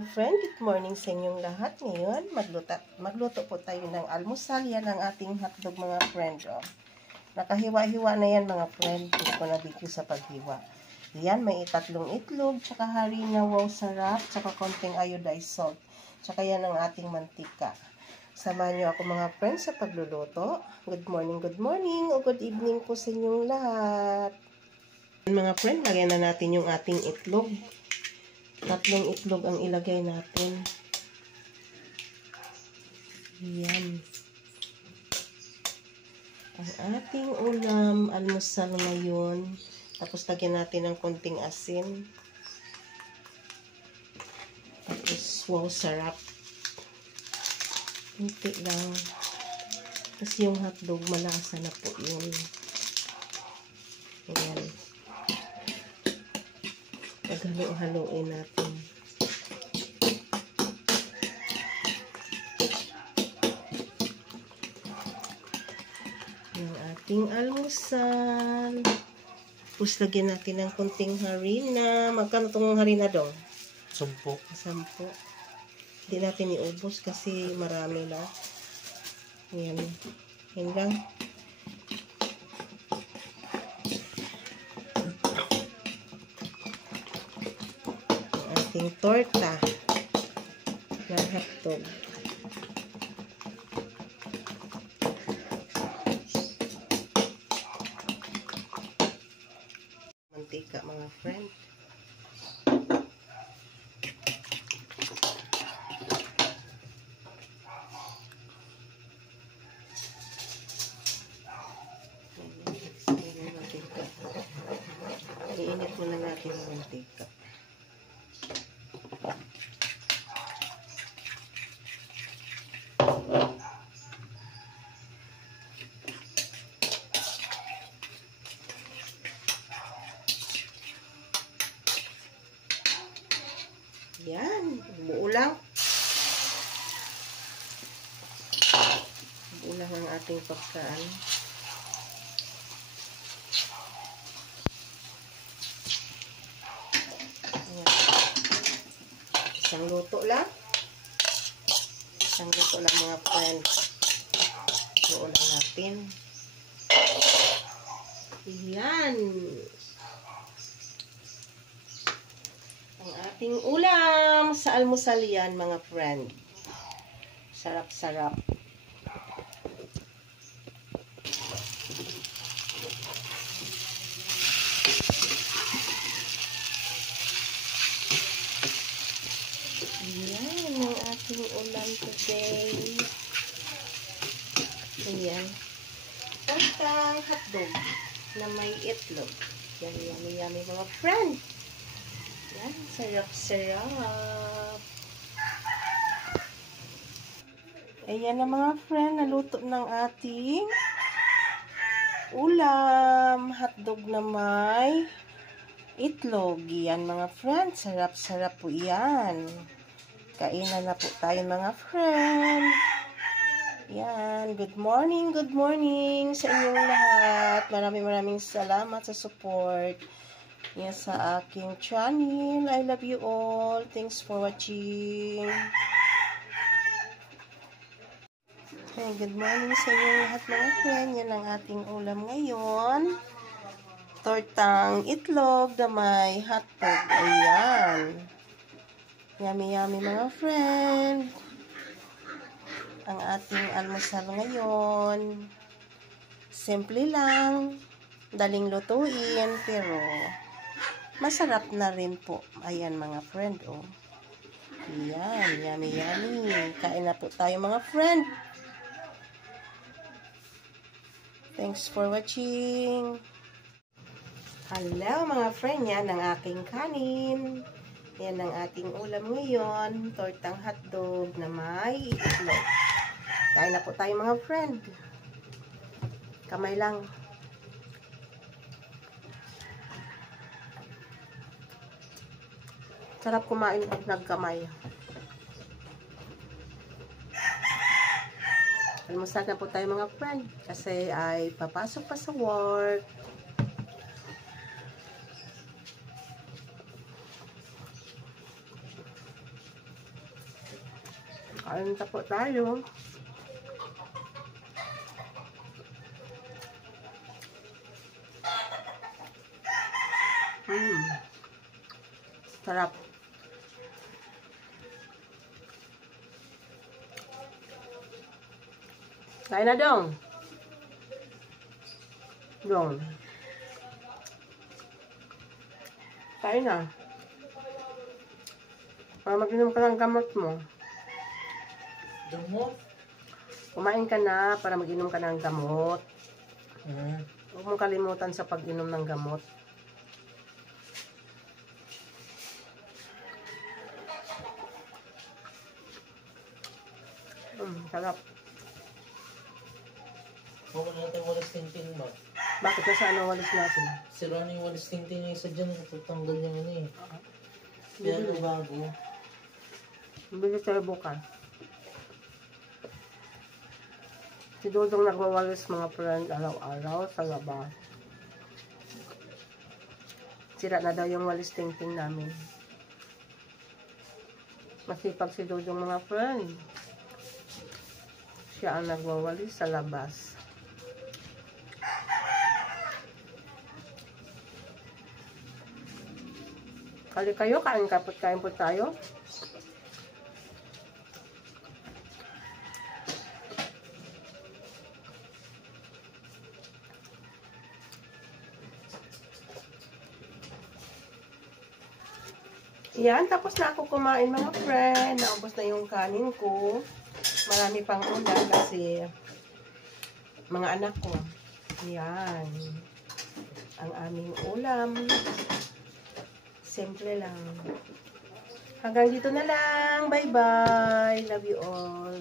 Friend, good morning sa inyong lahat. Ngayon, magluto po tayo ng almusal. Yan ang ating hotdog mga friend. Oh. Nakahiwa-hiwa na yan mga friend. Hindi ko na-video sa paghiwa. Yan, may 3 itlog, tsaka harina, wow, sarap, tsaka konting iodized salt. Tsaka yan ang ating mantika. Samahan niyo ako mga friends sa pagluluto. Good morning, o good evening po sa inyong lahat. Mga friend, lagyan na natin yung ating itlog. 3 itlog ang ilagay natin. Yan. Ang ating ulam, almusal ngayon. Tapos lagyan natin ng konting asin. Tapos wow, sarap. Kunti lang. Kasi yung hotdog, malasa na po yun. Ayan. Paghalo-haloin natin. Yung ating almusal. Tapos lagyan natin ng konting harina. Magkano itong harina dong? 10. 10. Hindi natin iubos kasi marami na. Ayan. Yan lang. Ating torta ng hotdog. Mantika mga friend. Iinit muna natin ang mantika. Yan, buo lang. Buo lang ang ating pagkaan. Ayan. Isang luto lang. Isang luto lang mga friends. Buo lang natin. Yan. Ang ating ulam sa almusal yan, mga friend. Sarap-sarap. Yan ang ating ulam today. Ayan. Tortang hotdog na may itlog. Yan, yummy mga friend. Yan, sarap-sarap. Ayan na mga friend, naluto ng ating ulam. Hotdog na may itlog. Yan mga friend, sarap-sarap po yan. Kainan na po tayo mga friend. Yan, good morning sa inyong lahat. Maraming salamat sa support. Yan sa aking channel. I love you all. Thanks for watching. Okay, good morning sa inyo lahat mga friend. Yan ang ating ulam ngayon. Tortang itlog na may hotdog. Ayan. Yummy mga friend. Ang ating almusal ngayon. Simple lang. Daling lutuin. Pero masarap na rin po. Ayan mga friend, oh. Ayan, yummy. Kain na po tayo mga friend. Thanks for watching. Hello mga friend, yan ang aking kanin. Yan ang ating ulam ngayon. Tortang hotdog na may itlog. Kain na po tayo mga friend. Kamay lang. Sarap kumain pag nagkamay. Almusal na po tayo mga friend. Kasi ay papasok pa sa work. Kain na po tayo. Sarap. Kain na dong. Dong. Kain na. Para mag-inom ka ng gamot mo. Gamot? Kumain ka na para mag-inom ka ng gamot. Huwag mong kalimutan sa pag-inom ng gamot. Sarap. Huwag na natin walis tingting ba? Bakit na sa ano walis natin? Sira na yung walis tingting yung isa dyan. Tutanggal niya ano eh. Kaya ano bago? Bili tayo bukas. Si Dodong nagwawalis mga friend araw-araw sa labas. Sira na daw yung walis tingting namin. Masipag si Dodong mga friend. Siya ang nagwawalis sa labas. Kali kayo, kain po tayo. Yan, tapos na ako kumain mga friend. Naubos na yung kanin ko. Marami pang ulam kasi mga anak ko. Yan. Ang aming ulam. Simple lang. Hanggang dito na lang. Bye-bye. Love you all.